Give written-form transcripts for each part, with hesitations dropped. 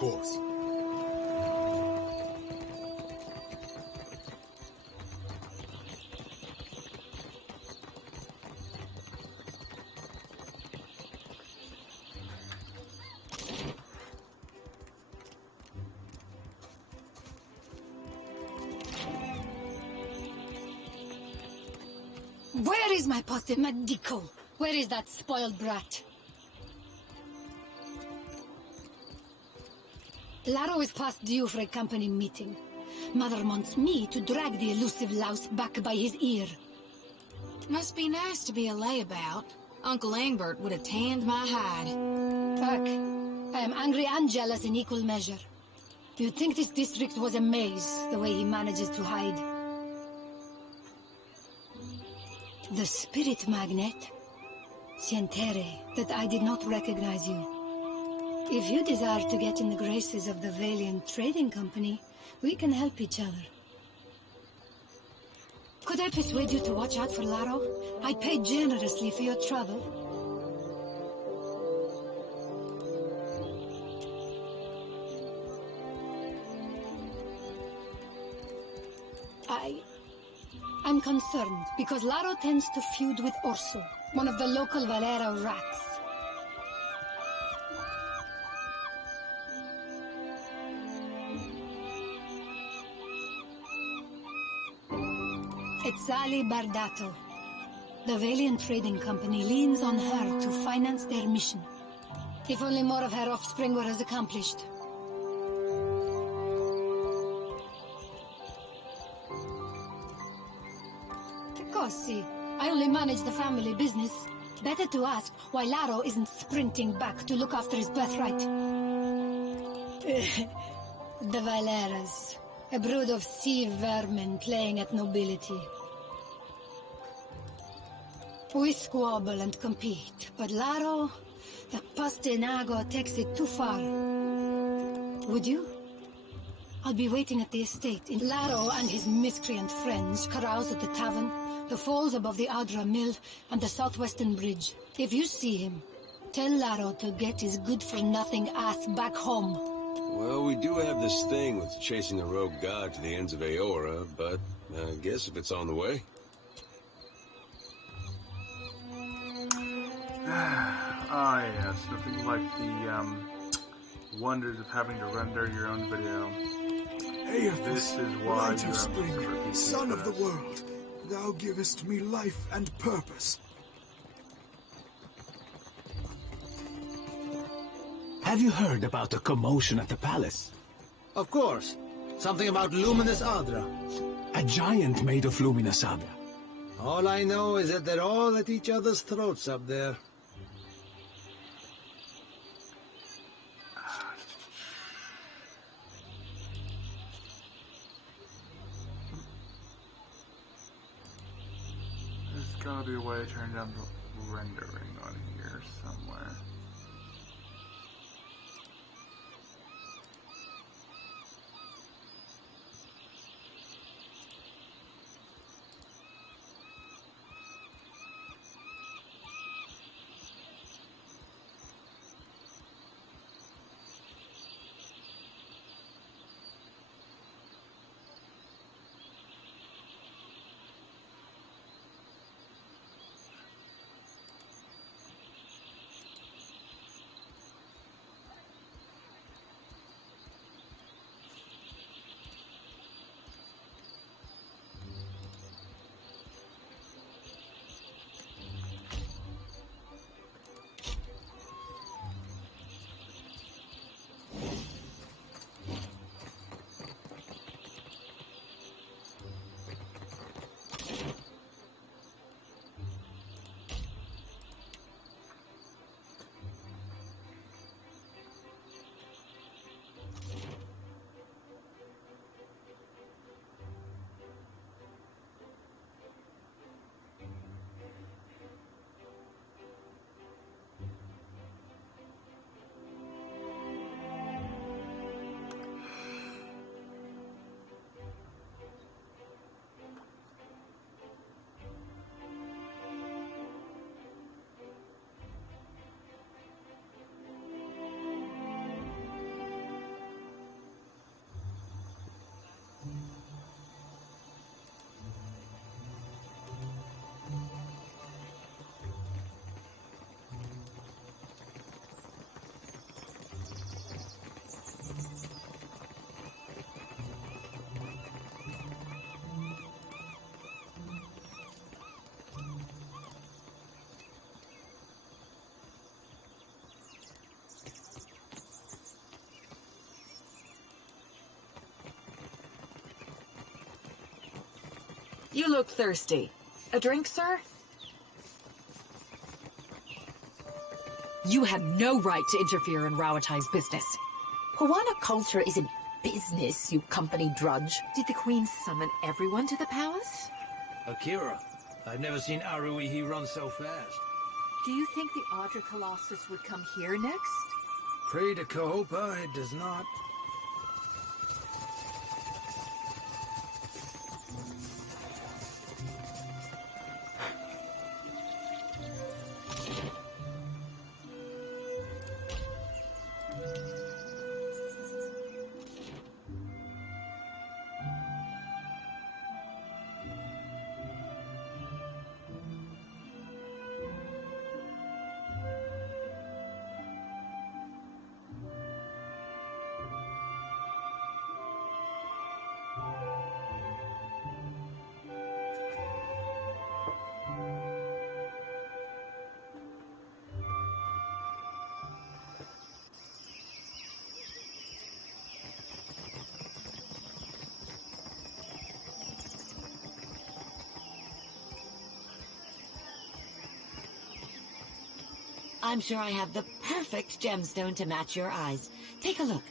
course. Where is my Potemadico? Where is that spoiled brat? Laro is past due for a company meeting. Mother wants me to drag the elusive louse back by his ear. Must be nice to be a layabout. Uncle Angbert would have tanned my hide. Fuck. I am angry and jealous in equal measure. You'd think this district was a maze, the way he manages to hide. The spirit magnet? Sientere, that I did not recognize you. If you desire to get in the graces of the Valiant Trading Company, we can help each other. Could I persuade you to watch out for Laro? I paid generously for your trouble. I'm concerned because Laro tends to feud with Orso, one of the local Valera rats. It's Ali Bardato. The Valiant Trading Company leans on her to finance their mission. If only more of her offspring were as accomplished. See, I only manage the family business. Better to ask why Laro isn't sprinting back to look after his birthright. The Valeras. A brood of sea vermin playing at nobility. We squabble and compete, but Laro, the Pastinago, takes it too far. Would you? I'll be waiting at the estate. Laro and his miscreant friends carouse at the tavern, the falls above the Adra Mill, and the southwestern bridge. If you see him, tell Laro to get his good-for-nothing ass back home. Well, we do have this thing with chasing the rogue god to the ends of Aora, but I guess if it's on the way. Ah, yes, nothing like the wonders of having to render your own video. This is why light of spring, son of the world, thou givest me life and purpose. Have you heard about the commotion at the palace? Of course. Something about Luminous Adra. A giant made of Luminous Adra. All I know is that they're all at each other's throats up there. There's gotta be a way to turn down the rendering on here somewhere. You look thirsty. A drink, sir? You had no right to interfere in Rauatai's business. Huana culture isn't business, you company drudge. Did the Queen summon everyone to the palace? Akira, I've never seen Aruihi run so fast. Do you think the Audra Colossus would come here next? Pray to Cahopa, it does not. I'm sure I have the perfect gemstone to match your eyes. Take a look.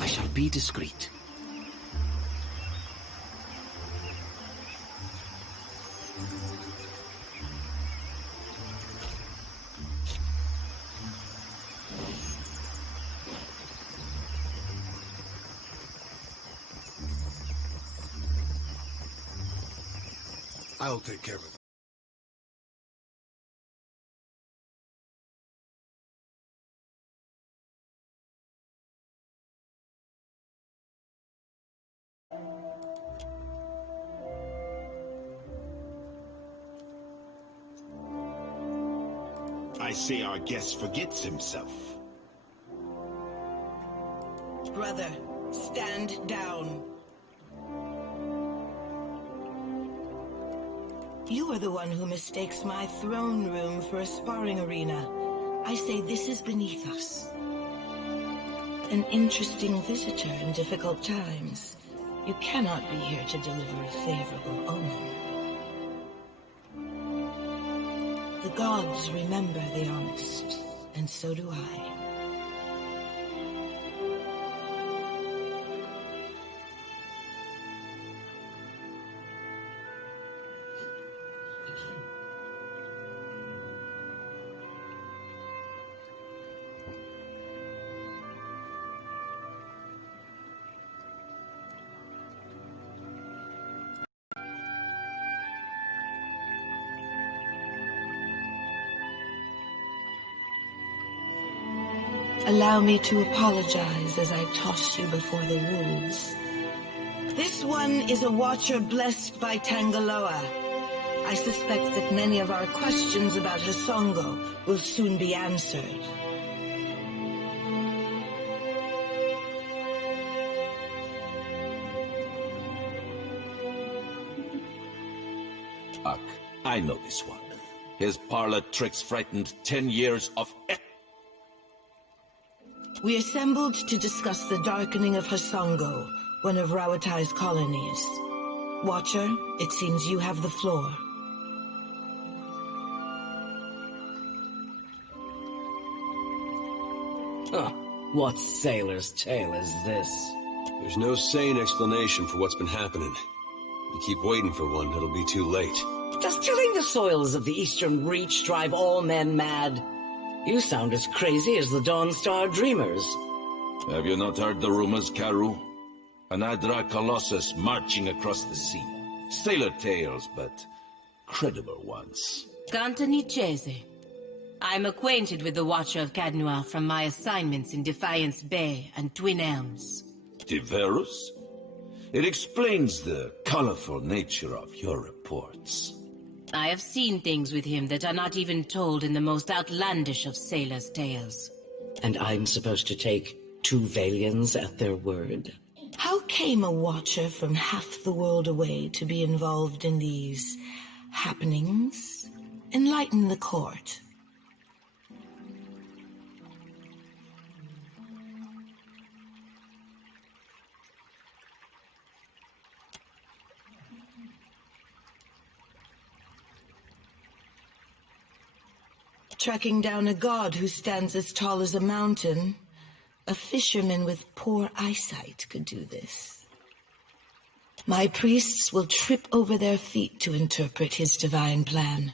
I shall be discreet. I'll take care of it. I say our guest forgets himself. Brother, stand down. You are the one who mistakes my throne room for a sparring arena. I say this is beneath us. An interesting visitor in difficult times. You cannot be here to deliver a favorable omen. The gods remember the honest, and so do I. Allow me to apologize as I toss you before the wolves. This one is a watcher blessed by Tangaloa. I suspect that many of our questions about Hasongo will soon be answered. Ak, I know this one. His parlor tricks frightened 10 years of We assembled to discuss the darkening of Hasongo, one of Rawatai's colonies. Watcher, it seems you have the floor. Huh. What sailor's tale is this? There's no sane explanation for what's been happening. You keep waiting for one, it'll be too late. Does tilling the soils of the Eastern Reach drive all men mad? You sound as crazy as the Dawnstar Dreamers. Have you not heard the rumors, Karoo? An Adra Colossus marching across the sea. Sailor tales, but credible ones. Gantani Chese. I'm acquainted with the Watcher of Cadnual from my assignments in Defiance Bay and Twin Elms. Diverus? It explains the colorful nature of your reports. I have seen things with him that are not even told in the most outlandish of sailors' tales. And I'm supposed to take 2 Valians at their word? How came a Watcher from half the world away to be involved in these happenings? Enlighten the court. Tracking down a god who stands as tall as a mountain. A fisherman with poor eyesight could do this. My priests will trip over their feet to interpret his divine plan.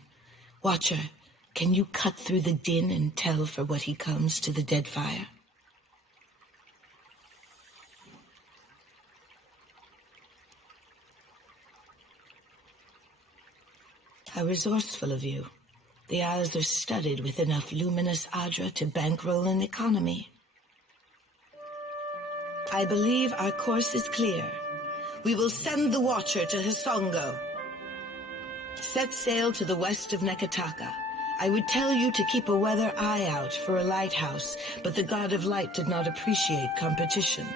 Watcher, can you cut through the din and tell for what he comes to the Deadfire? How resourceful of you. The Isles are studded with enough luminous Adra to bankroll an economy. I believe our course is clear. We will send the Watcher to Hisongo. Set sail to the west of Nekataka. I would tell you to keep a weather eye out for a lighthouse, but the God of Light did not appreciate competition.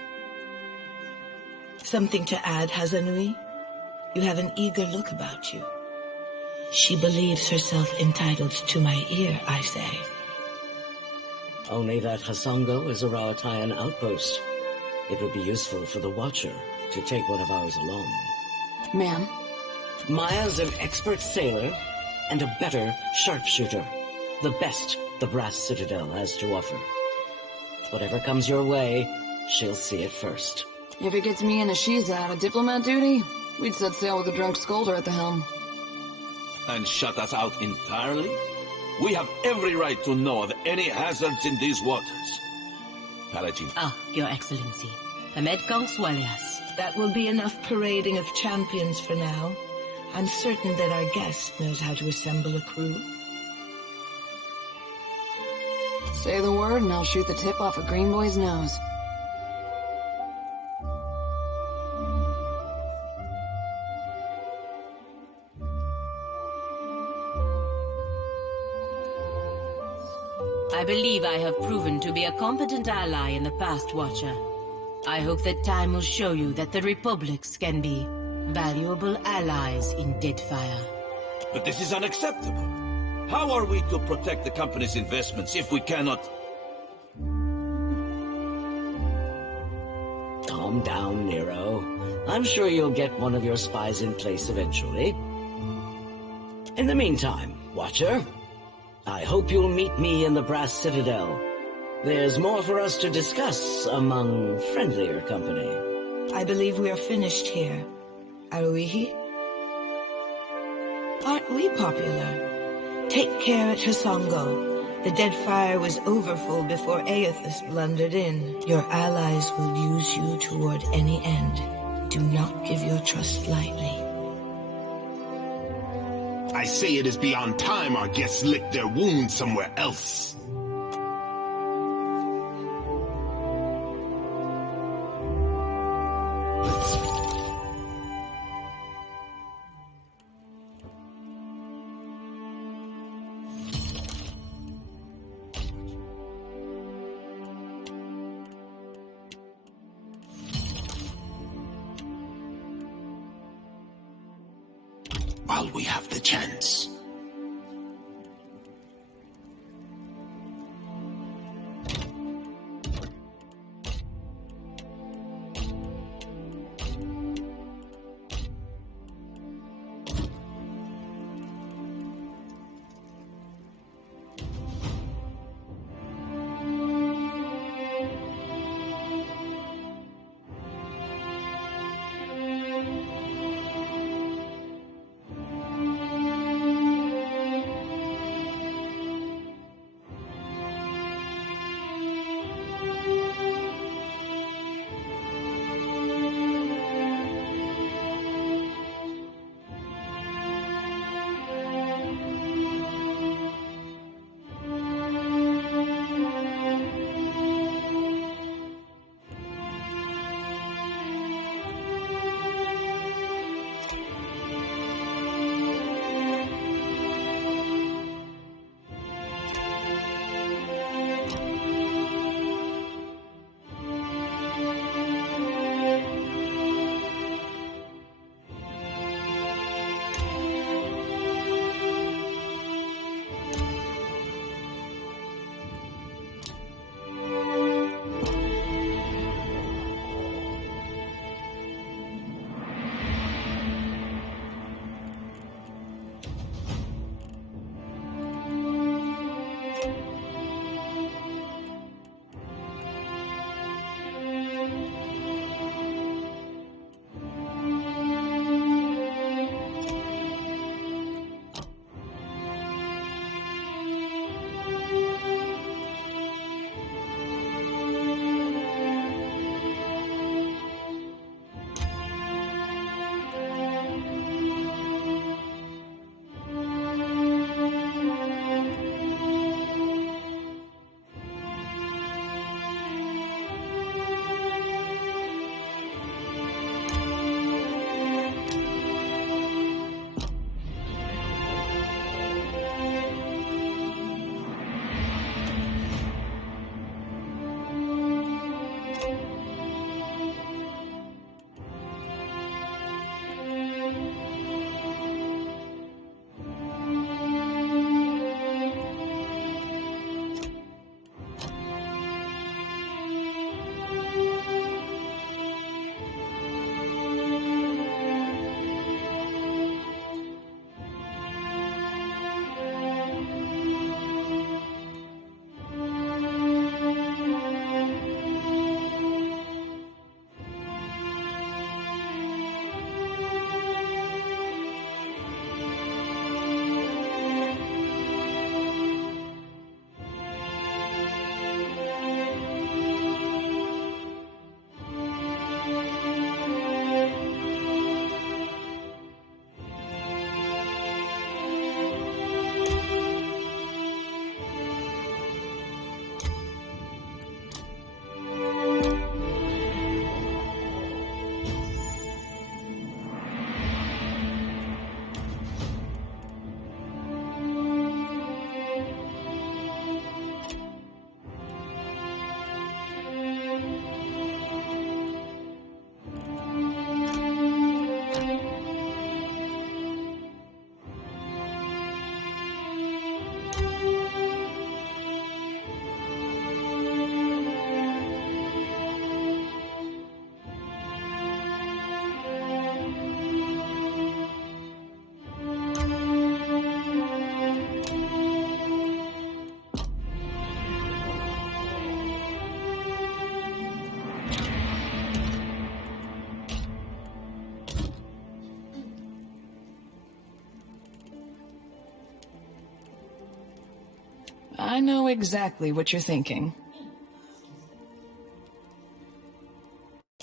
Something to add, Hazanui? You have an eager look about you. She believes herself entitled to my ear, I say. Only that Hisongo is a Rawatayan outpost. It would be useful for the Watcher to take one of ours along. Ma'am? Maya's an expert sailor and a better sharpshooter. The best the Brass Citadel has to offer. Whatever comes your way, she'll see it first. If it gets me and Ashiza out of diplomat duty, we'd set sail with a drunk scolder at the helm. And shut us out entirely? We have every right to know of any hazards in these waters. Palagine. Ah, Your Excellency. Hamed Gongswalias. That will be enough parading of champions for now. I'm certain that our guest knows how to assemble a crew. Say the word and I'll shoot the tip off a green boy's nose. I believe I have proven to be a competent ally in the past, Watcher. I hope that time will show you that the Republics can be valuable allies in Deadfire. But this is unacceptable. How are we to protect the company's investments if we cannot... Calm down, Nero. I'm sure you'll get one of your spies in place eventually. In the meantime, Watcher, I hope you'll meet me in the Brass Citadel. There's more for us to discuss among friendlier company. I believe we are finished here. Aruihi? Aren't we popular? Take care at Hisongo. The Deadfire was overfull before Aethys blundered in. Your allies will use you toward any end. Do not give your trust lightly. I say it is beyond time our guests lick their wounds somewhere else. While we have the chance. I know exactly what you're thinking.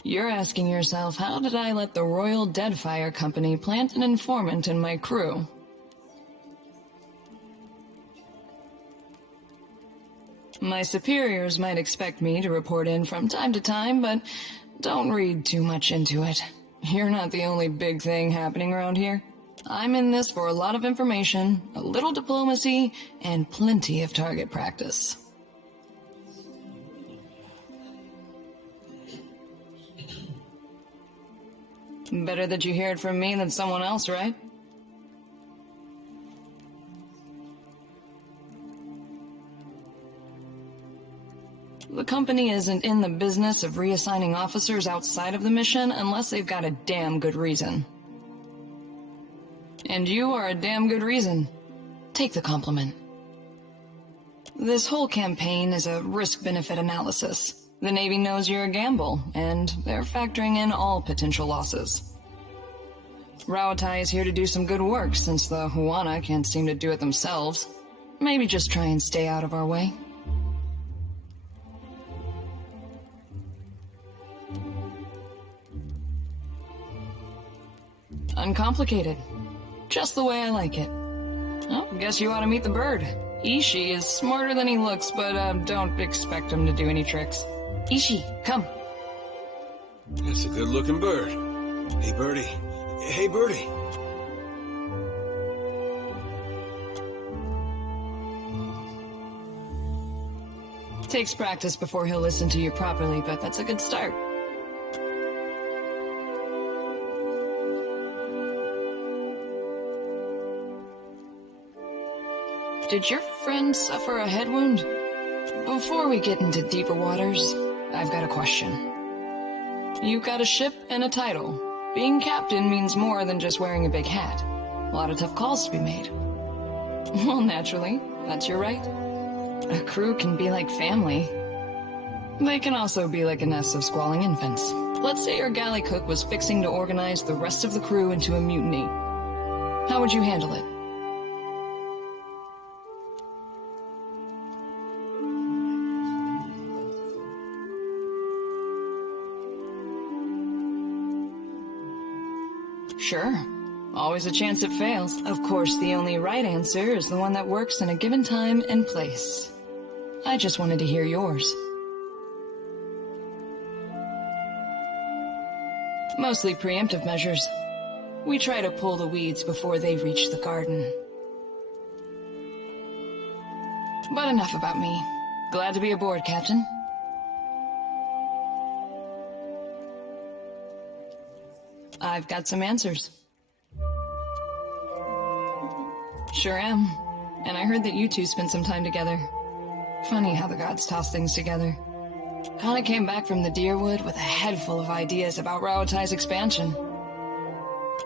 You're asking yourself, how did I let the Royal Deadfire Company plant an informant in my crew? My superiors might expect me to report in from time to time, but don't read too much into it. You're not the only big thing happening around here. I'm in this for a lot of information, a little diplomacy, and plenty of target practice. Better that you hear it from me than someone else, right? The company isn't in the business of reassigning officers outside of the mission unless they've got a damn good reason. And you are a damn good reason. Take the compliment. This whole campaign is a risk-benefit analysis. The Navy knows you're a gamble, and they're factoring in all potential losses. Rauatai is here to do some good work, since the Huana can't seem to do it themselves. Maybe just try and stay out of our way. Uncomplicated. Just the way I like it. Oh, guess you ought to meet the bird. Ishi is smarter than he looks, but don't expect him to do any tricks. Ishi, come. That's a good-looking bird. Hey, Birdie. Hey, Birdie. Takes practice before he'll listen to you properly, but that's a good start. Did your friend suffer a head wound? Before we get into deeper waters, I've got a question. You've got a ship and a title. Being captain means more than just wearing a big hat. A lot of tough calls to be made. Well, naturally, that's your right. A crew can be like family. They can also be like a nest of squalling infants. Let's say your galley cook was fixing to organize the rest of the crew into a mutiny. How would you handle it? Sure. Always a chance it fails. Of course, the only right answer is the one that works in a given time and place. I just wanted to hear yours. Mostly preemptive measures. We try to pull the weeds before they reach the garden. But enough about me. Glad to be aboard, Captain. I've got some answers. Sure am. And I heard that you two spent some time together. Funny how the gods toss things together. Kana came back from the Deerwood with a head full of ideas about Rauatai's expansion.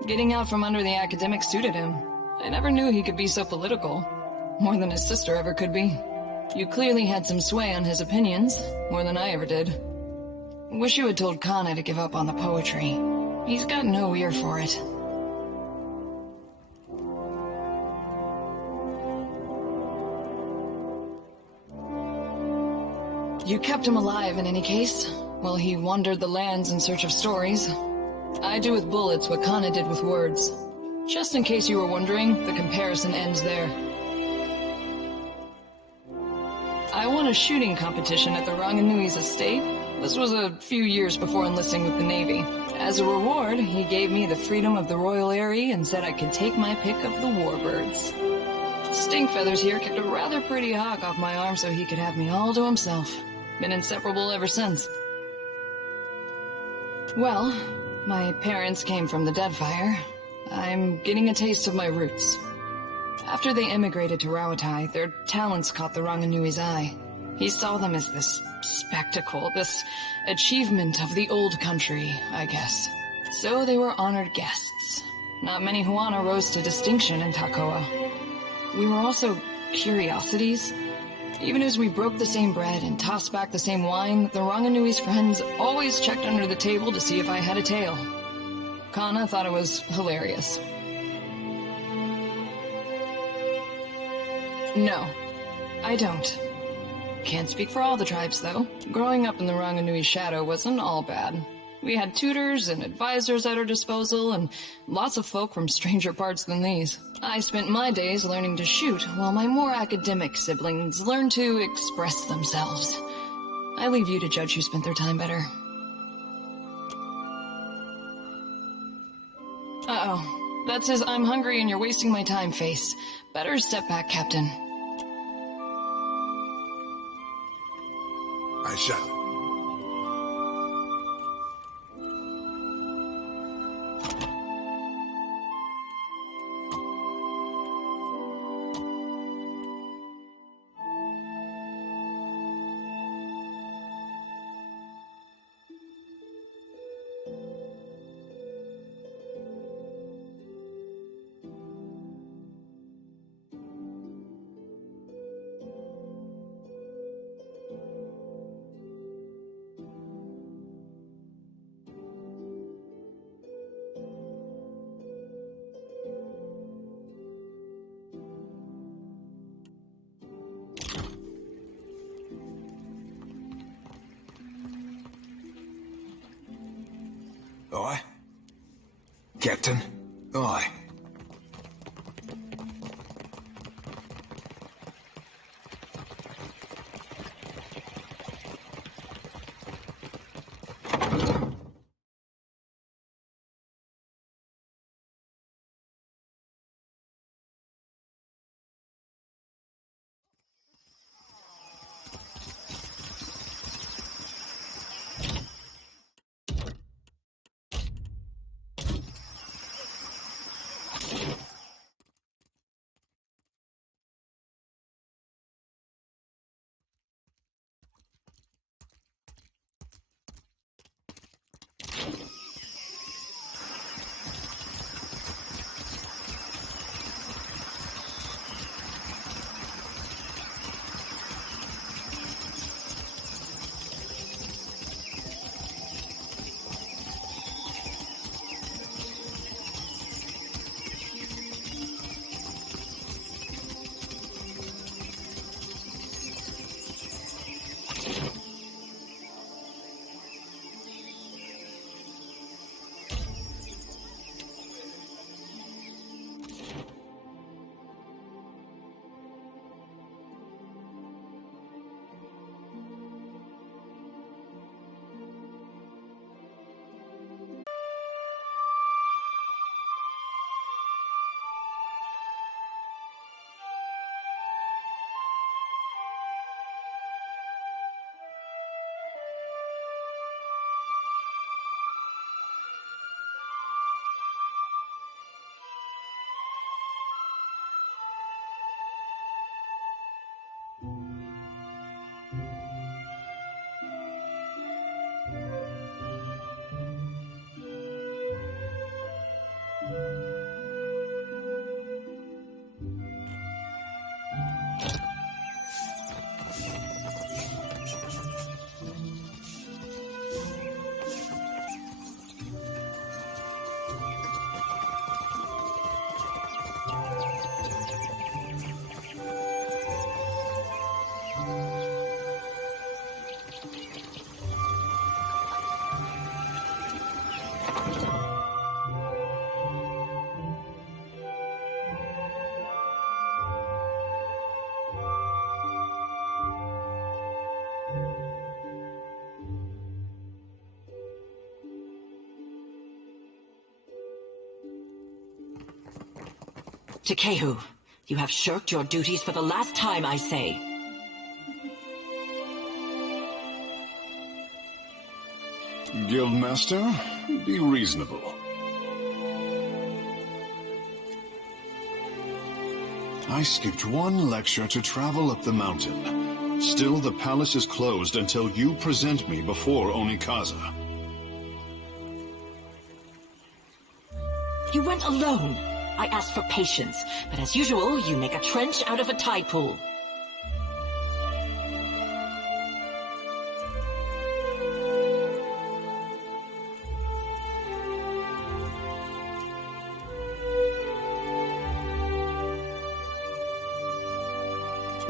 Getting out from under the academics suited him. I never knew he could be so political. More than his sister ever could be. You clearly had some sway on his opinions, more than I ever did. Wish you had told Kana to give up on the poetry. He's got no ear for it. You kept him alive in any case, while he wandered the lands in search of stories. I do with bullets what Kana did with words. Just in case you were wondering, the comparison ends there. I won a shooting competition at the Ranganui's estate. This was a few years before enlisting with the Navy. As a reward, he gave me the freedom of the Royal Eyrie and said I could take my pick of the warbirds. Stinkfeathers here kicked a rather pretty hawk off my arm so he could have me all to himself. Been inseparable ever since. Well, my parents came from the Deadfire. I'm getting a taste of my roots. After they immigrated to Rauatai, their talents caught the Ranganui's eye. He saw them as this spectacle, this achievement of the old country, I guess. So they were honored guests. Not many Huana rose to distinction in Takoa. We were also curiosities. Even as we broke the same bread and tossed back the same wine, the Ranganui's friends always checked under the table to see if I had a tail. Kana thought it was hilarious. No. I don't. Can't speak for all the tribes, though. Growing up in the Ranganui shadow wasn't all bad. We had tutors and advisors at our disposal, and lots of folk from stranger parts than these. I spent my days learning to shoot, while my more academic siblings learned to express themselves. I leave you to judge who spent their time better. Uh-oh. That says I'm hungry and you're wasting my time face. Better step back, Captain. I shall. Aye. Captain? Aye. Tekehu, you have shirked your duties for the last time, I say. Guildmaster, be reasonable. I skipped one lecture to travel up the mountain. Still, the palace is closed until you present me before Onikaza. You went alone. I asked for patience, but as usual, you make a trench out of a tide pool.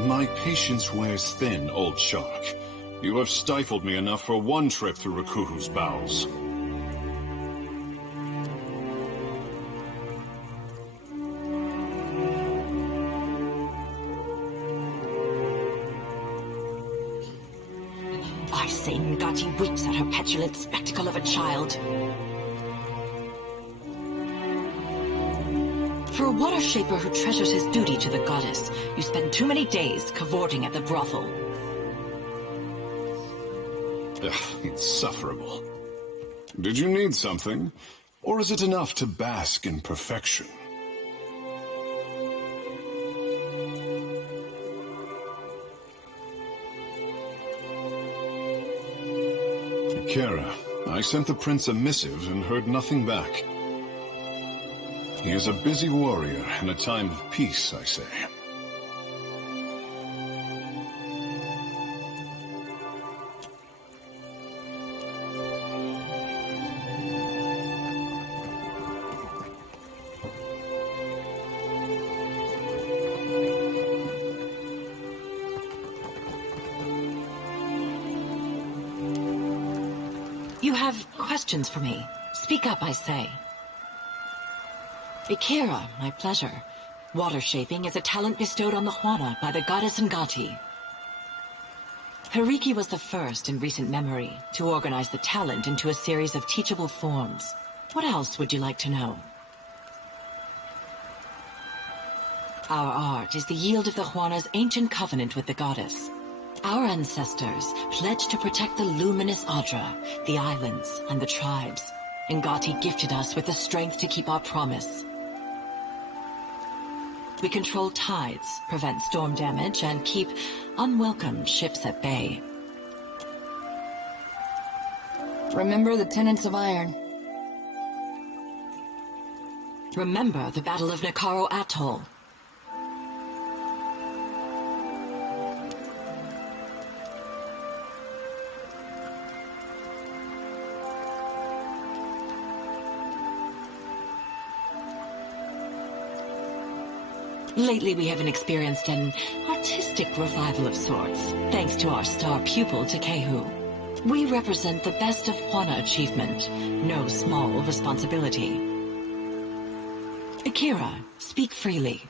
My patience wears thin, old shark. You have stifled me enough for one trip through Rakuhu's bowels. I say Ngati weeps at her petulant spectacle of a child. For a water shaper who treasures his duty to the goddess, you spend too many days cavorting at the brothel. Ugh, insufferable. Did you need something? Or is it enough to bask in perfection? Kara, I sent the prince a missive and heard nothing back. He is a busy warrior in a time of peace, I say. You have questions for me. Speak up, I say. Ikira, my pleasure. Water shaping is a talent bestowed on the Huana by the goddess Ngati. Hariki was the first in recent memory to organize the talent into a series of teachable forms. What else would you like to know? Our art is the yield of the Huana's ancient covenant with the goddess. Our ancestors pledged to protect the luminous Adra, the islands, and the tribes. Ngati gifted us with the strength to keep our promise. We control tides, prevent storm damage, and keep unwelcome ships at bay. Remember the tenets of iron. Remember the Battle of Nakaro Atoll. Lately, we have experienced an artistic revival of sorts, thanks to our star pupil, Takehu. We represent the best of Huana achievement, no small responsibility. Akira, speak freely.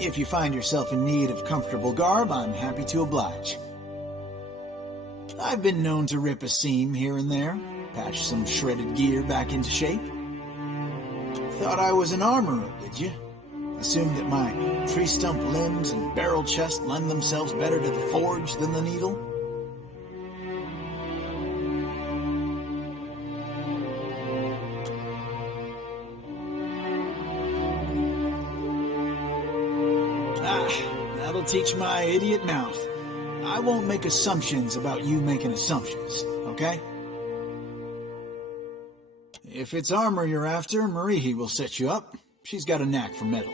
If you find yourself in need of comfortable garb, I'm happy to oblige. I've been known to rip a seam here and there, patch some shredded gear back into shape. Thought I was an armorer, did you? Assumed that my tree stump limbs and barrel chest lend themselves better to the forge than the needle? That'll teach my idiot mouth. I won't make assumptions about you making assumptions, okay? If it's armor you're after, Marihi will set you up. She's got a knack for metal.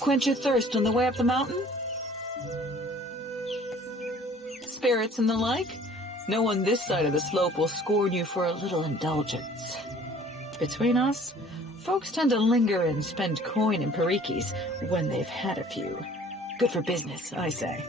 Quench your thirst on the way up the mountain? Spirits and the like? No one this side of the slope will scorn you for a little indulgence. Between us, folks tend to linger and spend coin in parikis when they've had a few. Good for business, I say.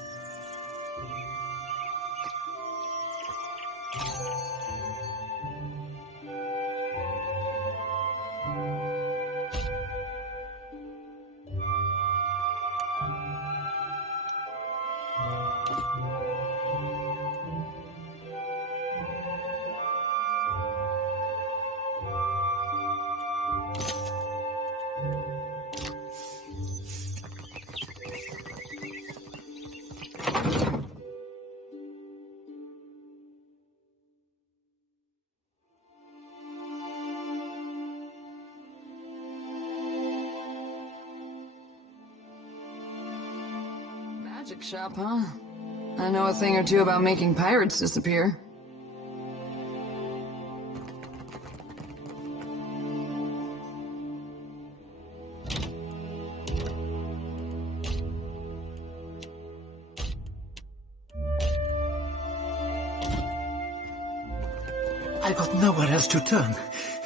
Magic shop, huh? I know a thing or two about making pirates disappear. I got nowhere else to turn.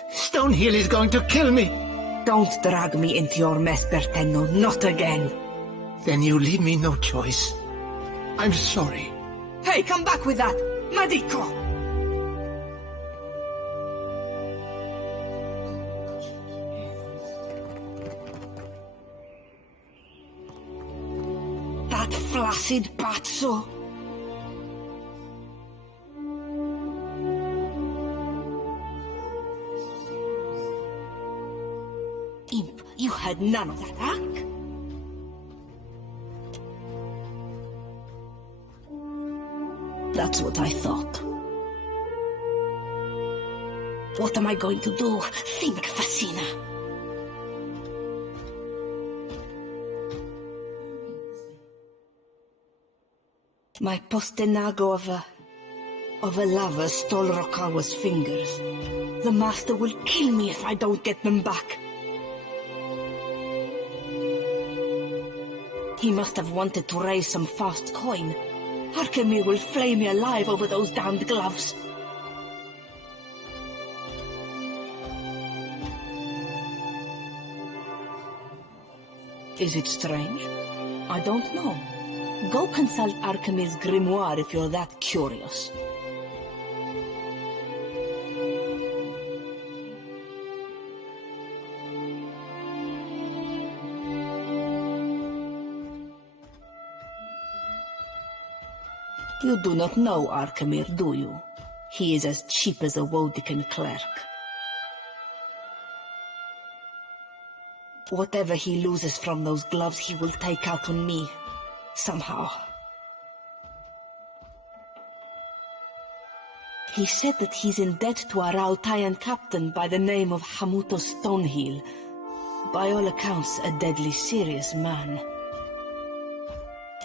Stonehill is going to kill me. Don't drag me into your mess, Bertenno. Not again. Then you leave me no choice. I'm sorry. Hey, come back with that! Madiko! That flaccid pazzo! Imp, you had none of that, huh? That's what I thought. What am I going to do? Think, Fassina. My postenago of a lover stole Rokawa's fingers. The master will kill me if I don't get them back. He must have wanted to raise some fast coin. Arkemir will flay me alive over those damned gloves. Is it strange? I don't know. Go consult Arkemir's grimoire if you're that curious. You do not know Arkemir, do you? He is as cheap as a Wodican clerk. Whatever he loses from those gloves, he will take out on me. Somehow. He said that he's in debt to a Rautayan captain by the name of Hamuto Stonehill. By all accounts, a deadly serious man.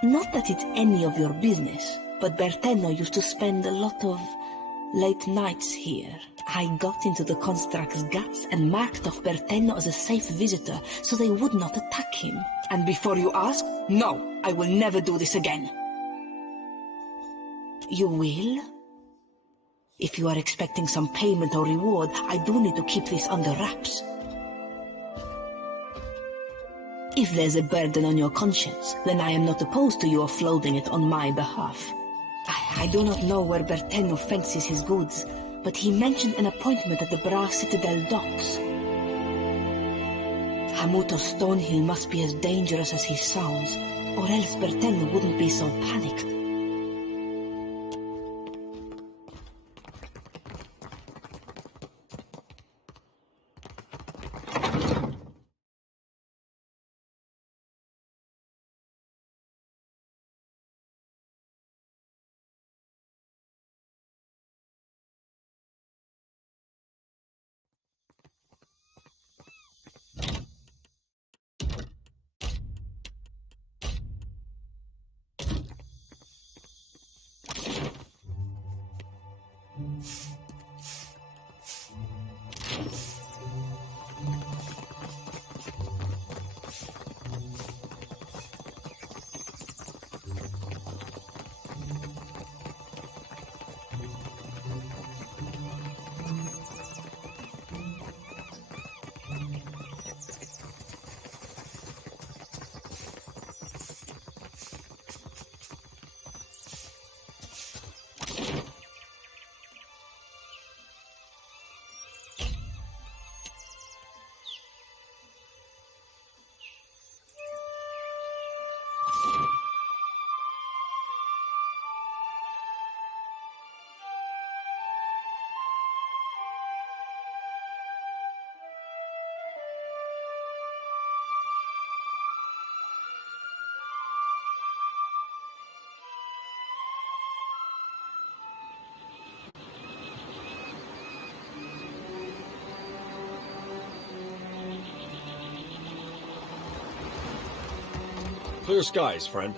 Not that it's any of your business, but Bertenno used to spend a lot of late nights here. I got into the Construct's guts and marked off Bertenno as a safe visitor so they would not attack him. And before you ask, no, I will never do this again. You will? If you are expecting some payment or reward, I do need to keep this under wraps. If there's a burden on your conscience, then I am not opposed to you offloading it on my behalf. I do not know where Bertenno fences his goods, but he mentioned an appointment at the Brass Citadel docks. Hamuto Stonehill must be as dangerous as he sounds, or else Bertenno wouldn't be so panicked. Clear skies, friend.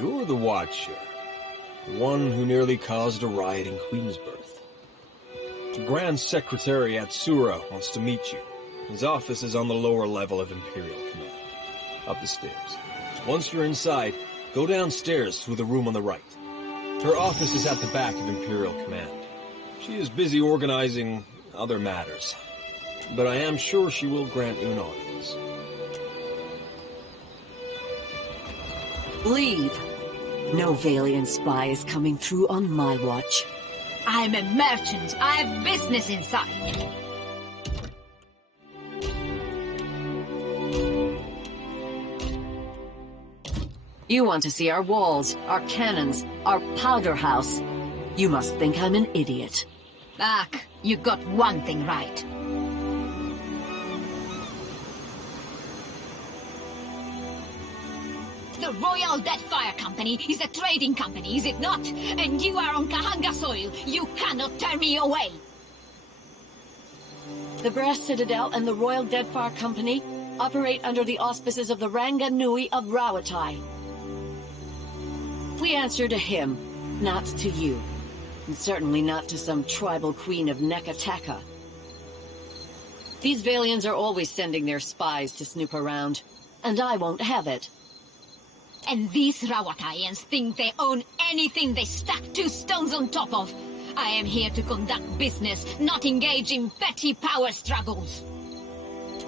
You're the Watcher. The one who nearly caused a riot in Queensbirth. The Grand Secretary Atsura wants to meet you. His office is on the lower level of Imperial Command. Up the stairs. Once you're inside, go downstairs through the room on the right. Her office is at the back of Imperial Command. She is busy organizing other matters, but I am sure she will grant you an audience. Leave. No Valiant spy is coming through on my watch. I'm a merchant. I have business inside. You want to see our walls, our cannons, our powder house. You must think I'm an idiot. Ak, you got one thing right. The Royal Deadfire Company is a trading company, is it not? And you are on Kahanga soil. You cannot turn me away. The Brass Citadel and the Royal Deadfire Company operate under the auspices of the Ranga Nui of Rawatai. We answer to him, not to you. And certainly not to some tribal queen of Nekataka. These Valians are always sending their spies to snoop around, and I won't have it. And these Rawataians think they own anything they stack 2 stones on top of. I am here to conduct business, not engage in petty power struggles.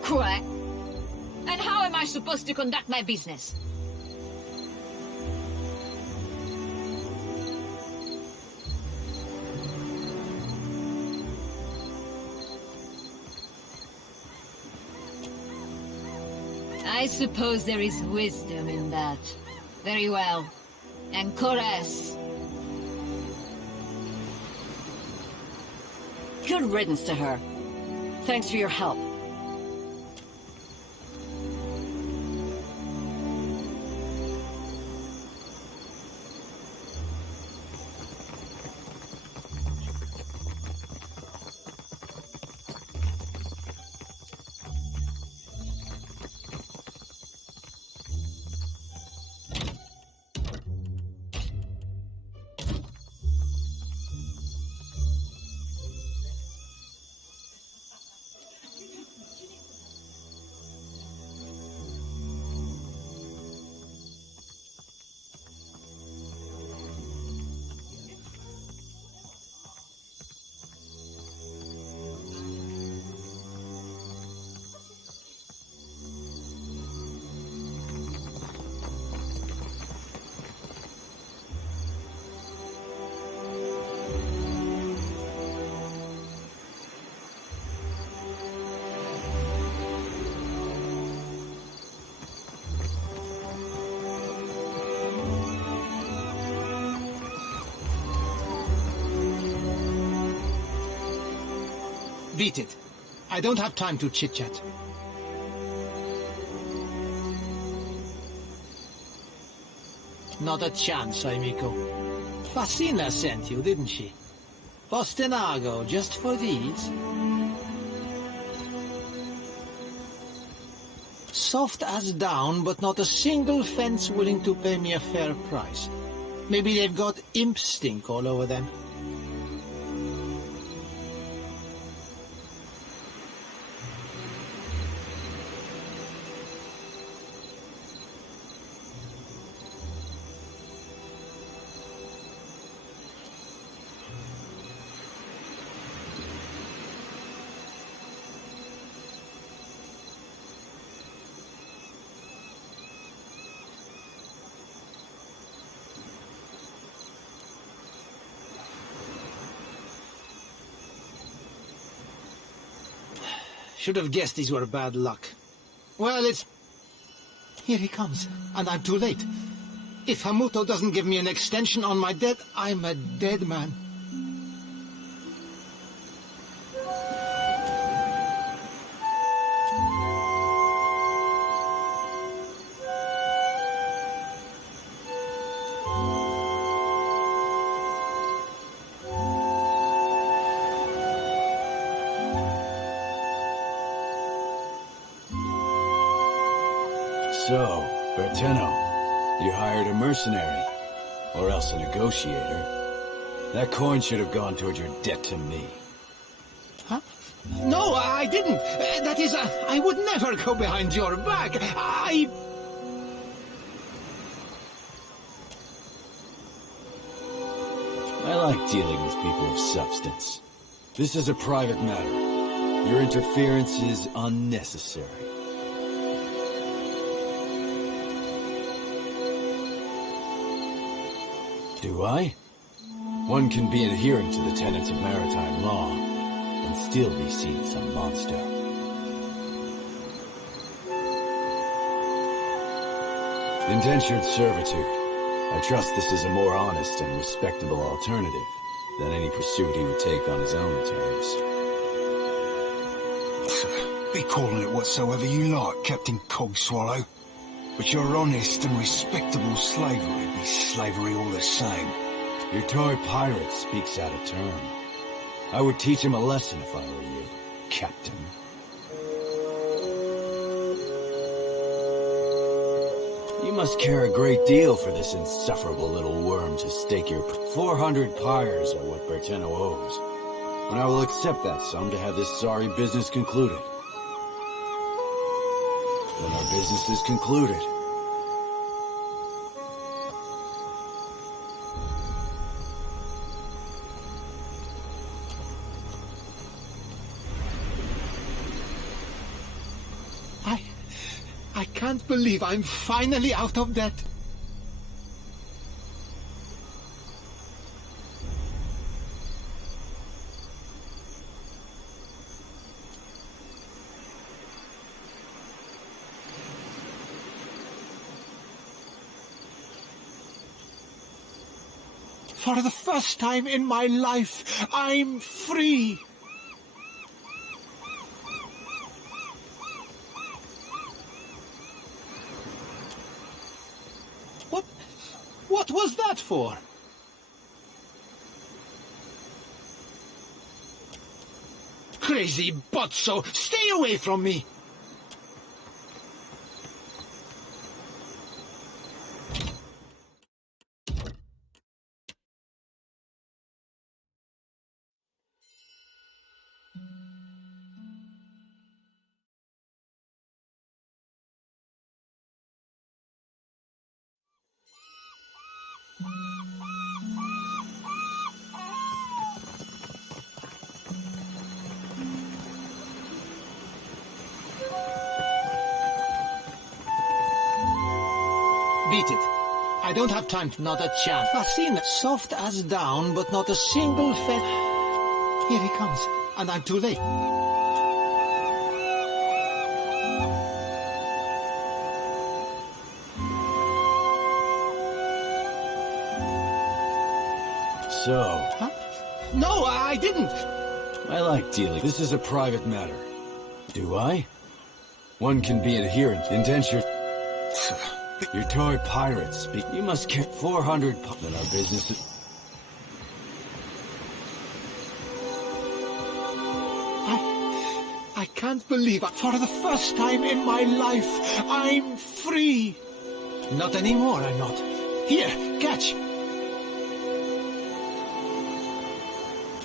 Correct? And how am I supposed to conduct my business? I suppose there is wisdom in that. Very well. And Kores. Good riddance to her. Thanks for your help. Beat it. I don't have time to chit-chat. Not a chance, amico. Fascina sent you, didn't she? Postenago, just for these? Soft as down, but not a single fence willing to pay me a fair price. Maybe they've got imp stink all over them. Should have guessed these were bad luck. Well, it's... Here he comes, and I'm too late. If Hamuto doesn't give me an extension on my debt, I'm a dead man. So, Berteno, You hired a mercenary, or else a negotiator. That coin should have gone toward your debt to me. Huh? No, I didn't. That is, I would never go behind your back. I like dealing with people of substance. This is a private matter. Your interference is unnecessary. Do I? One can be adherent to the tenets of maritime law, and still be seen some monster. Indentured servitude. I trust this is a more honest and respectable alternative than any pursuit he would take on his own terms. Be calling it whatsoever you like, Captain Cogswallow. But your honest and respectable slavery be slavery all the same. Your toy pirate speaks out of turn. I would teach him a lesson if I were you, Captain. You must care a great deal for this insufferable little worm to stake your 400 pyres are what Berteno owes. And I will accept that sum to have this sorry business concluded. Then our business is concluded. I can't believe I'm finally out of debt. For the first time in my life, I'm free. What was that for? Crazy botso, stay away from me! Beat it. I don't have time, not a chance. Fascina, soft as down, but not a single Here he comes, and I'm too late. So... Huh? No, I didn't! I like dealing. This is a private matter. Do I? One can be adherent, indentured... Your toy pirates speak. You must care 400 then our business is... I can't believe it. For the first time in my life, I'm free. Not anymore, I'm not. Here, catch.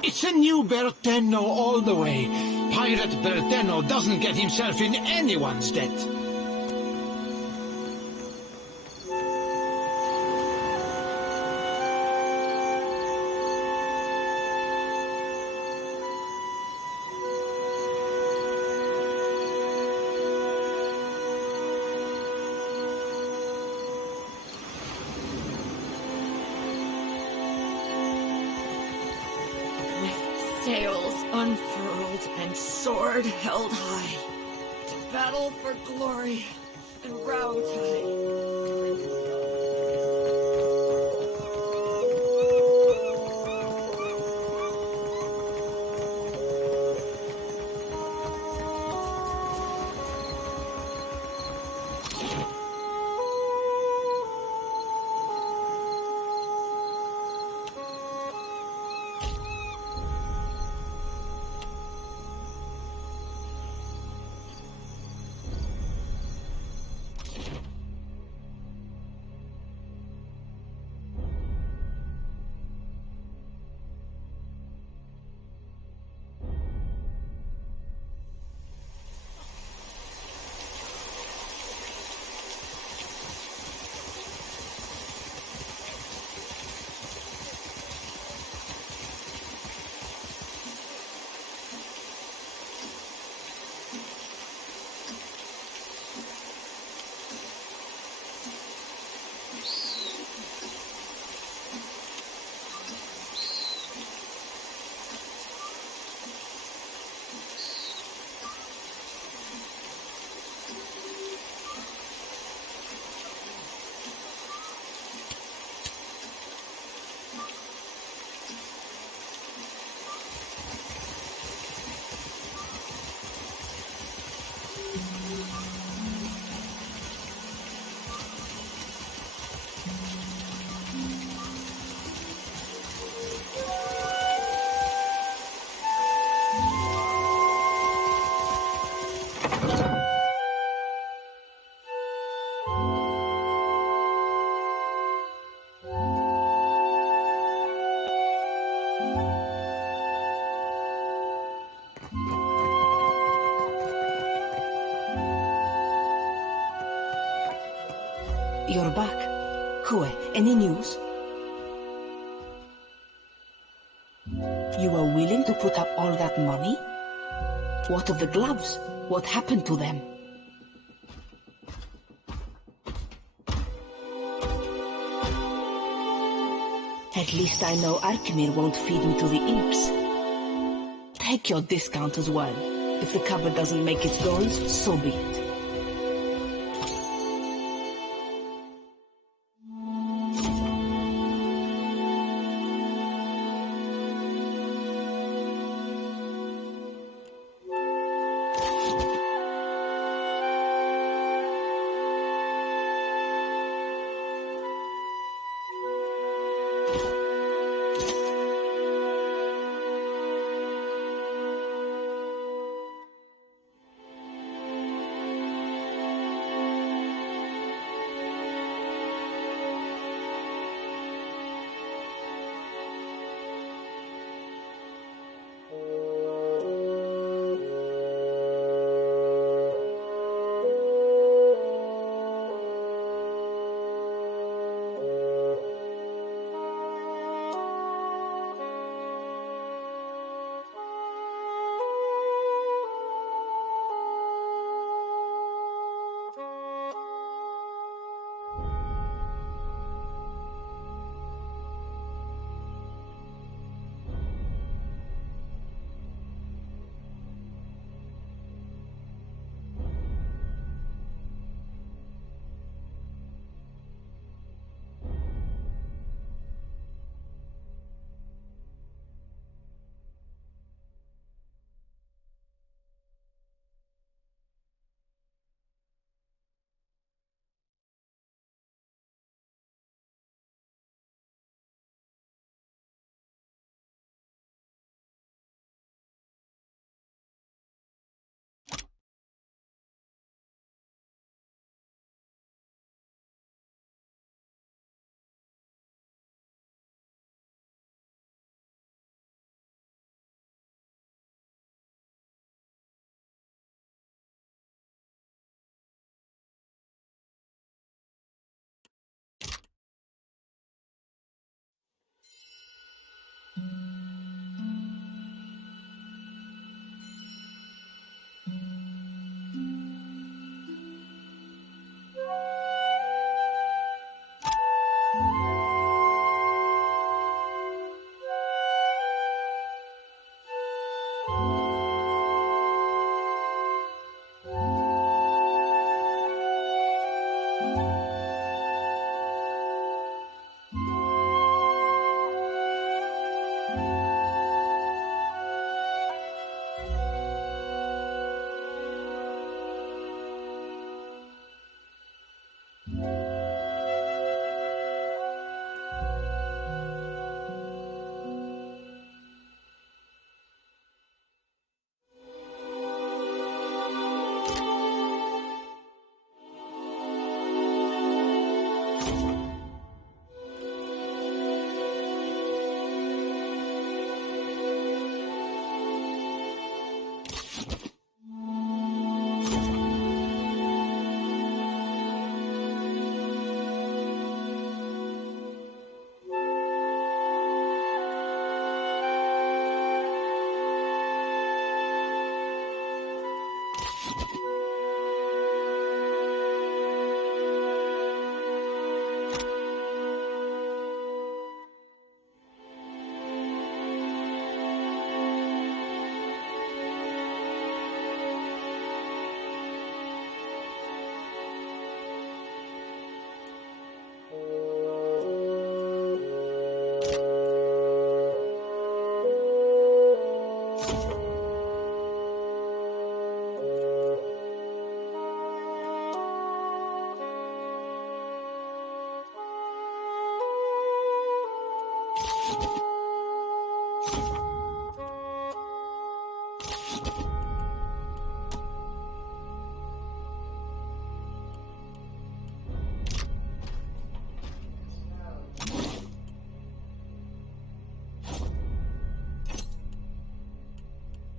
It's a new Berteno all the way. Pirate Berteno doesn't get himself in anyone's debt. Sails unfurled and sword held high, to battle for glory and Rauatai. Kue, any news? You are willing to put up all that money? What of the gloves? What happened to them? At least I know Arkemir won't feed me to the imps. Take your discount as well. If the cupboard doesn't make its goals, so be it.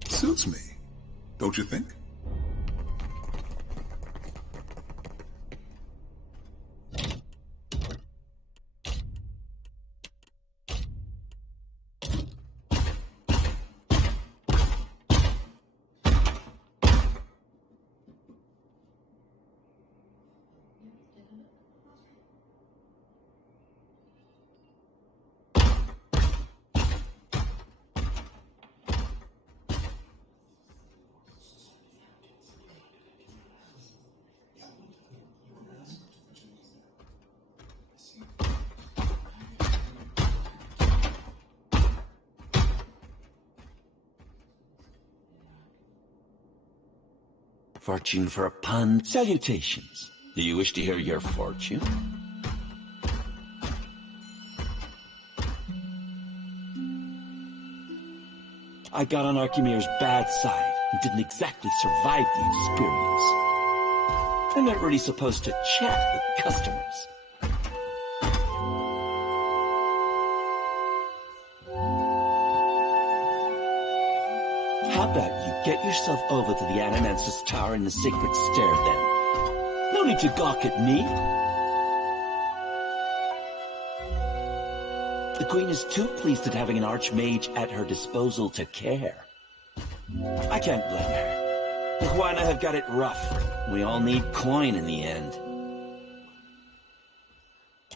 Suits me, don't you think? Fortune for a pun. Salutations. Do you wish to hear your fortune? I got on Archimere's bad side and didn't exactly survive the experience. I'm not really supposed to chat with customers. How about you get yourself over to the Animance's Tower in the Sacred Stair, then? No need to gawk at me. The Queen is too pleased at having an Archmage at her disposal to care. I can't blame her. The Juana have got it rough. We all need coin in the end.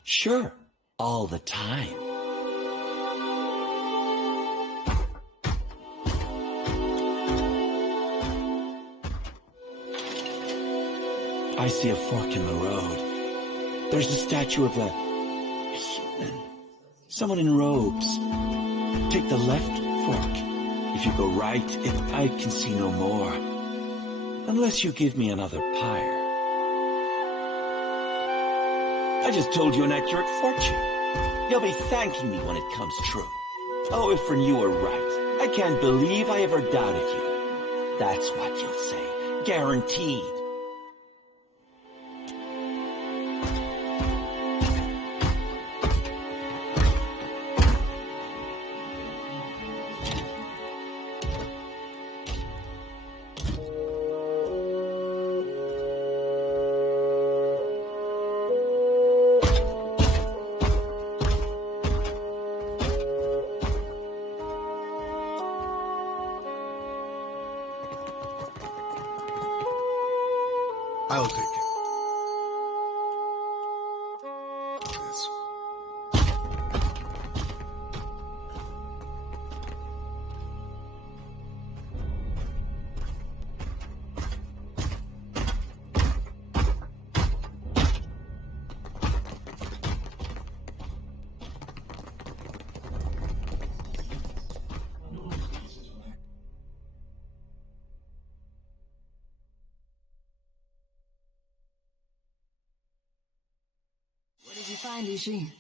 Sure, all the time. I see a fork in the road. There's a statue of a human. Someone in robes. Take the left fork. If you go right, I can see no more. Unless you give me another pyre. I just told you an accurate fortune. You'll be thanking me when it comes true. Oh, Ifrin, you were right. I can't believe I ever doubted you. That's what you'll say. Guaranteed. I'll take it. This. What did you find, Ishi?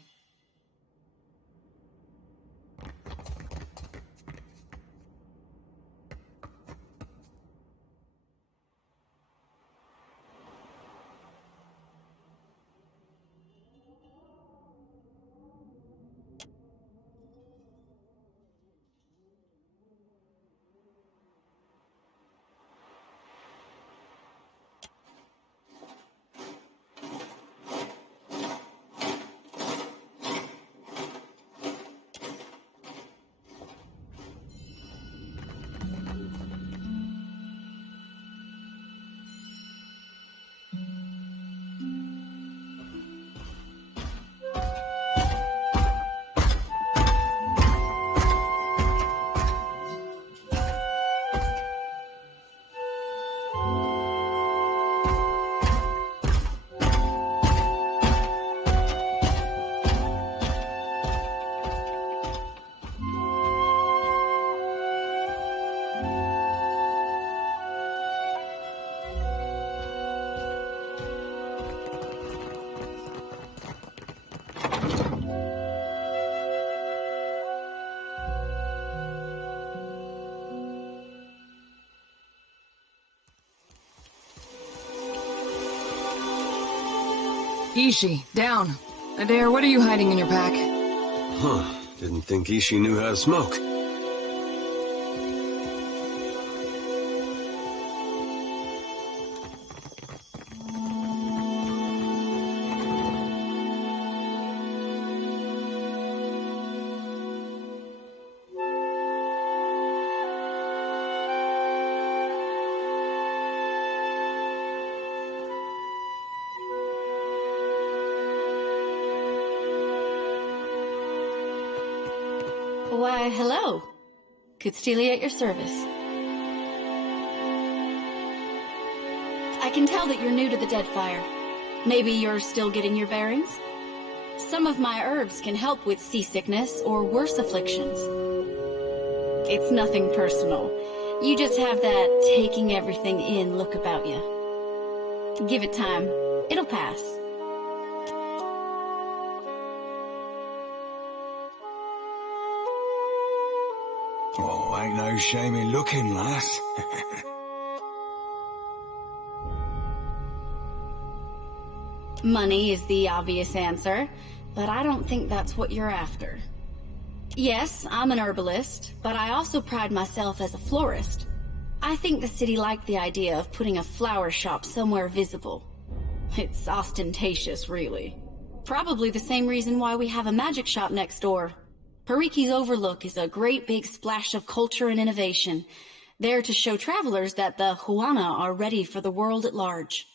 Ishi, down. Adair, what are you hiding in your pack? Huh. Didn't think Ishi knew how to smoke. Why, hello. Cootstelia at your service. I can tell that you're new to the Deadfire. Maybe you're still getting your bearings? Some of my herbs can help with seasickness or worse afflictions. It's nothing personal. You just have that taking everything in look about you. Give it time. It'll pass. Oh, ain't no shame in looking, lass. Money is the obvious answer, but I don't think that's what you're after. Yes, I'm an herbalist, but I also pride myself as a florist. I think the city liked the idea of putting a flower shop somewhere visible. It's ostentatious, really. Probably the same reason why we have a magic shop next door. Pariki's Overlook is a great big splash of culture and innovation, there to show travelers that the Huana are ready for the world at large.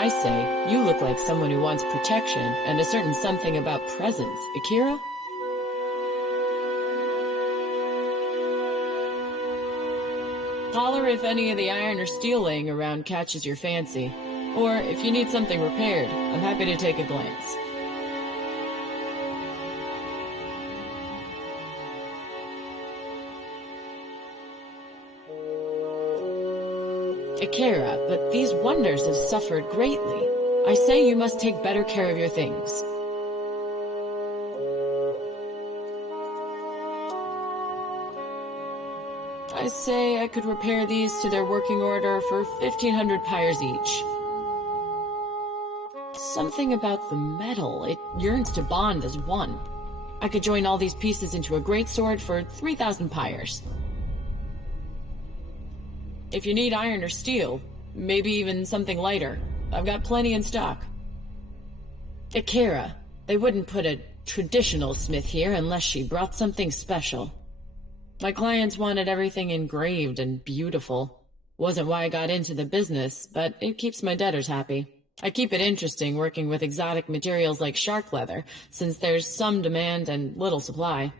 I say, you look like someone who wants protection and a certain something about presence. Akira? Holler if any of the iron or steel laying around catches your fancy. Or if you need something repaired, I'm happy to take a glance. Akira, but these wonders have suffered greatly. I say you must take better care of your things. I say I could repair these to their working order for 1,500 pyres each. Something about the metal, it yearns to bond as one. I could join all these pieces into a great sword for 3,000 pyres. If you need iron or steel, maybe even something lighter, I've got plenty in stock. Akira, they wouldn't put a traditional smith here unless she brought something special. My clients wanted everything engraved and beautiful. Wasn't why I got into the business, but it keeps my debtors happy. I keep it interesting working with exotic materials like shark leather, since there's some demand and little supply.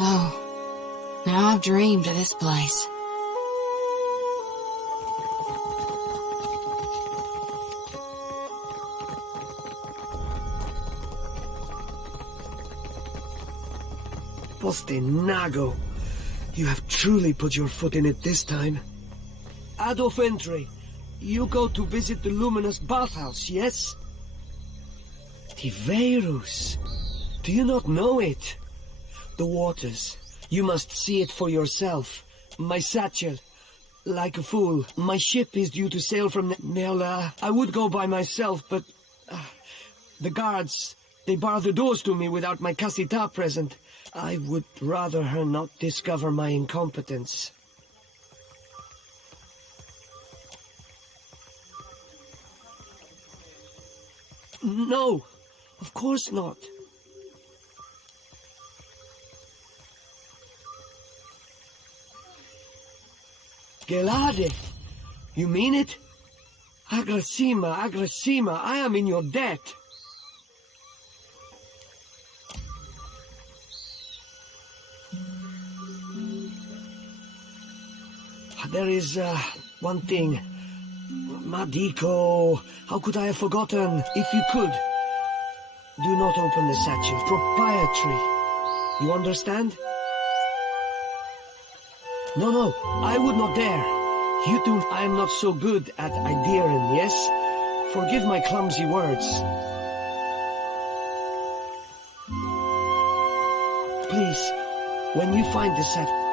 Oh, now I've dreamed of this place. Poste Nago. You have truly put your foot in it this time. Adolf Entry, you go to visit the Luminous bathhouse, yes? Tiverus. Do you not know it? The waters. You must see it for yourself. My satchel. Like a fool. My ship is due to sail from Neola. I would go by myself, but... the guards, they bar the doors to me without my Casita present. I would rather her not discover my incompetence. No, of course not. Gelade, you mean it? Agrasima, Agrasima, I am in your debt. There is, one thing. Madiko, how could I have forgotten? If you could, do not open the satchel. Proprietary. You understand? No, I would not dare. You two, I am not so good at ideering, yes? Forgive my clumsy words. Please, when you find the satchel...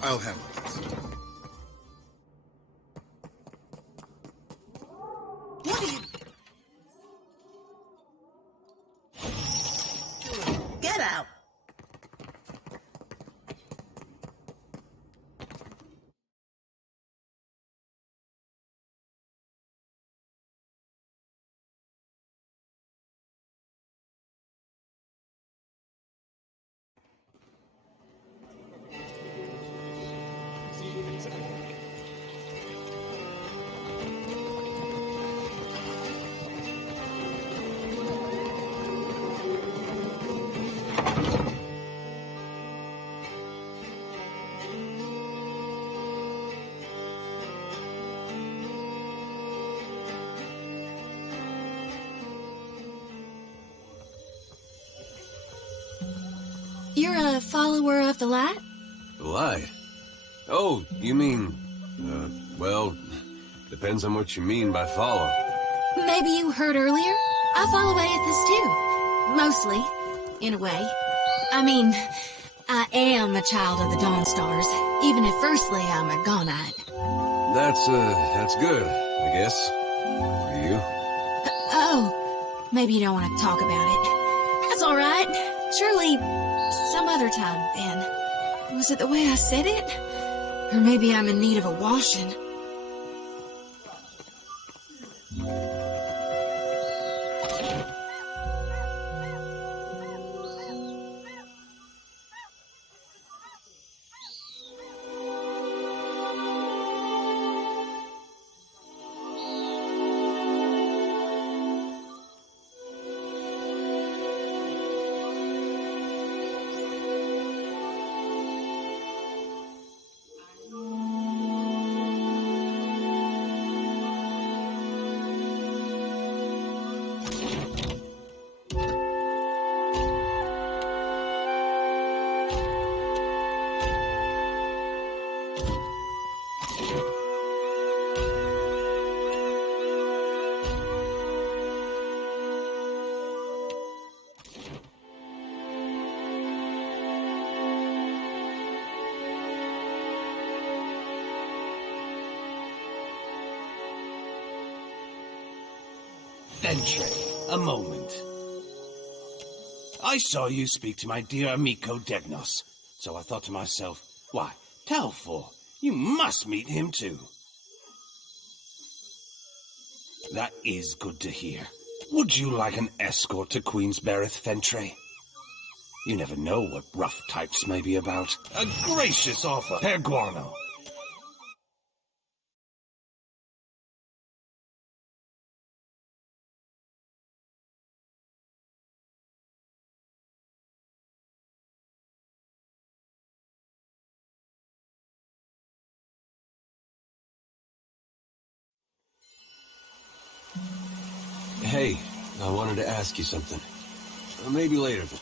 I'll handle this. What are you... Get out! You're a follower of the light? The light? Oh, you mean... well, depends on what you mean by follow. Maybe you heard earlier? I follow Aethys too. Mostly, in a way. I mean, I am a child of the Dawnstars, even if firstly I'm a Gaunite. That's good, I guess. For you. Oh, maybe you don't want to talk about it. That's alright. Surely, some other time, then. Was it the way I said it? Or maybe I'm in need of a washing. Ventre, a moment. I saw you speak to my dear amico Degnos, so I thought to myself, why, Talfor, you must meet him too. That is good to hear. Would you like an escort to Queensbereth, Ventre? You never know what rough types may be about. A gracious offer, Herr Guano. Hey, I wanted to ask you something. Maybe later then.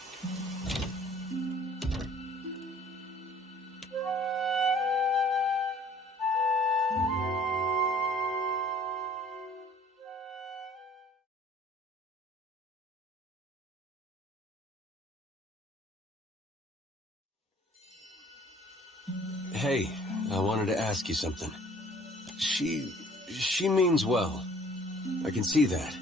Hey, I wanted to ask you something. She means well. I can see that.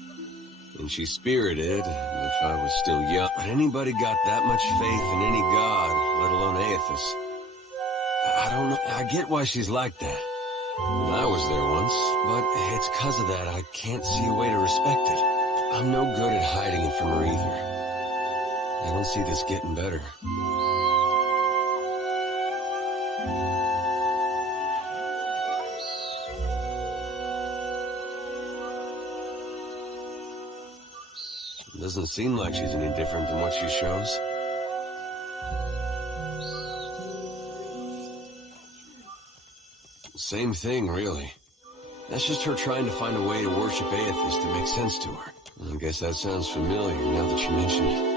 And she's spirited, if I was still young. But anybody got that much faith in any god, let alone Aethys? I don't know. I get why she's like that. I was there once, but it's 'cause of that I can't see a way to respect it. I'm no good at hiding it from her either. I don't see this getting better. Doesn't seem like she's any different than what she shows. Same thing, really. That's just her trying to find a way to worship Aethys to make sense to her. I guess that sounds familiar now that you mention it.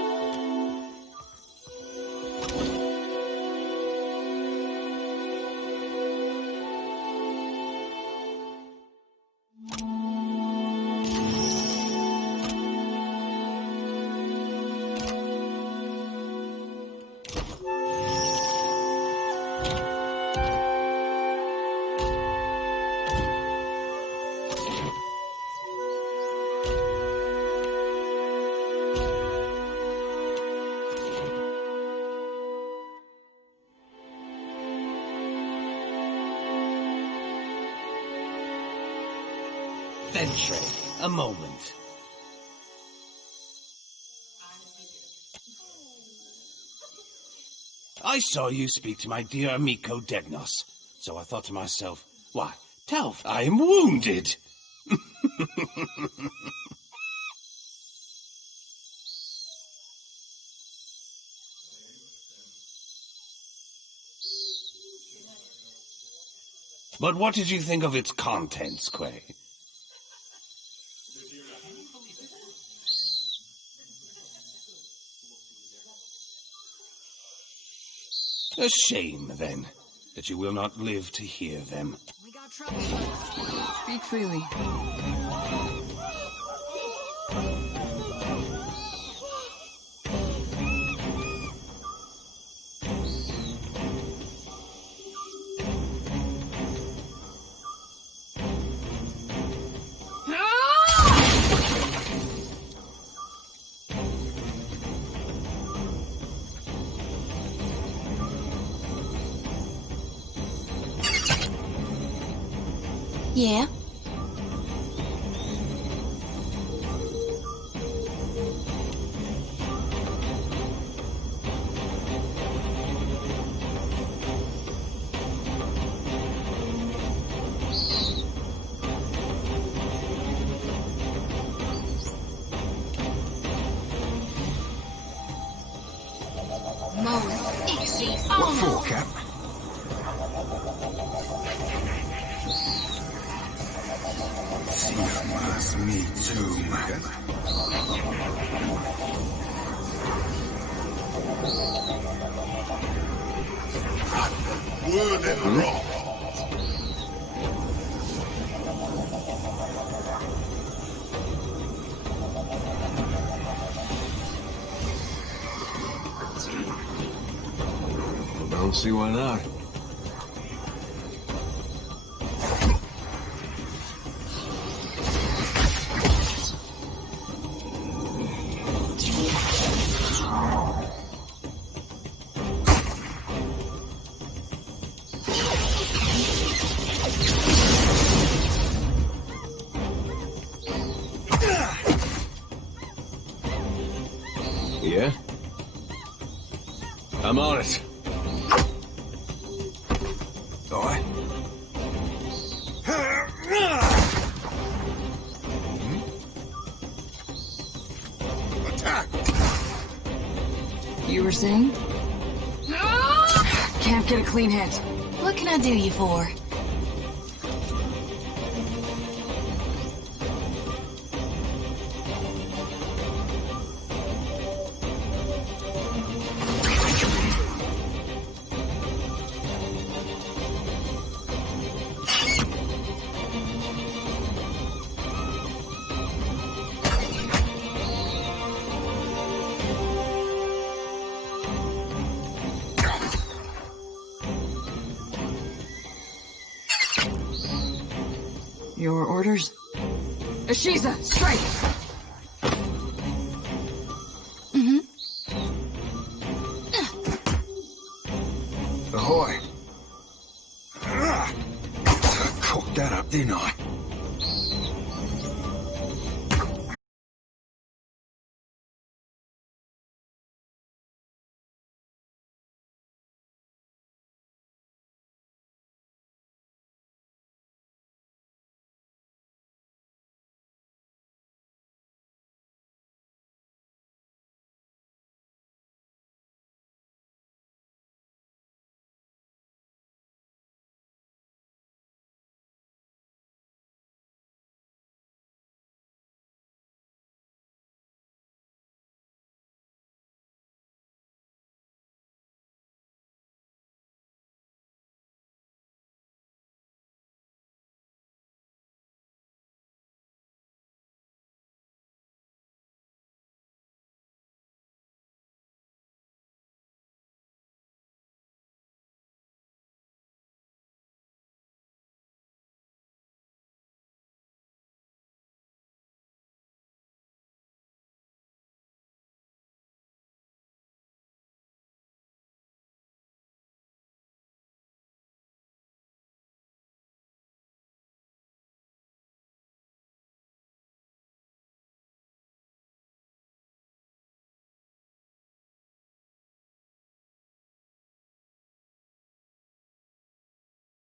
Ventre, a moment. I saw you speak to my dear amico Degnos, so I thought to myself, why, Talf, I am wounded. But what did you think of its contents, Quay? A shame, then, that you will not live to hear them. We got trouble. Speak freely. Yeah? What for, Cap? Tiamat, me too, man. Word and rock. Don't see why not. Yeah? I'm on it. Aye. Attack! You were saying? Can't get a clean hit. What can I do you for? Your orders? Ashiza, strike!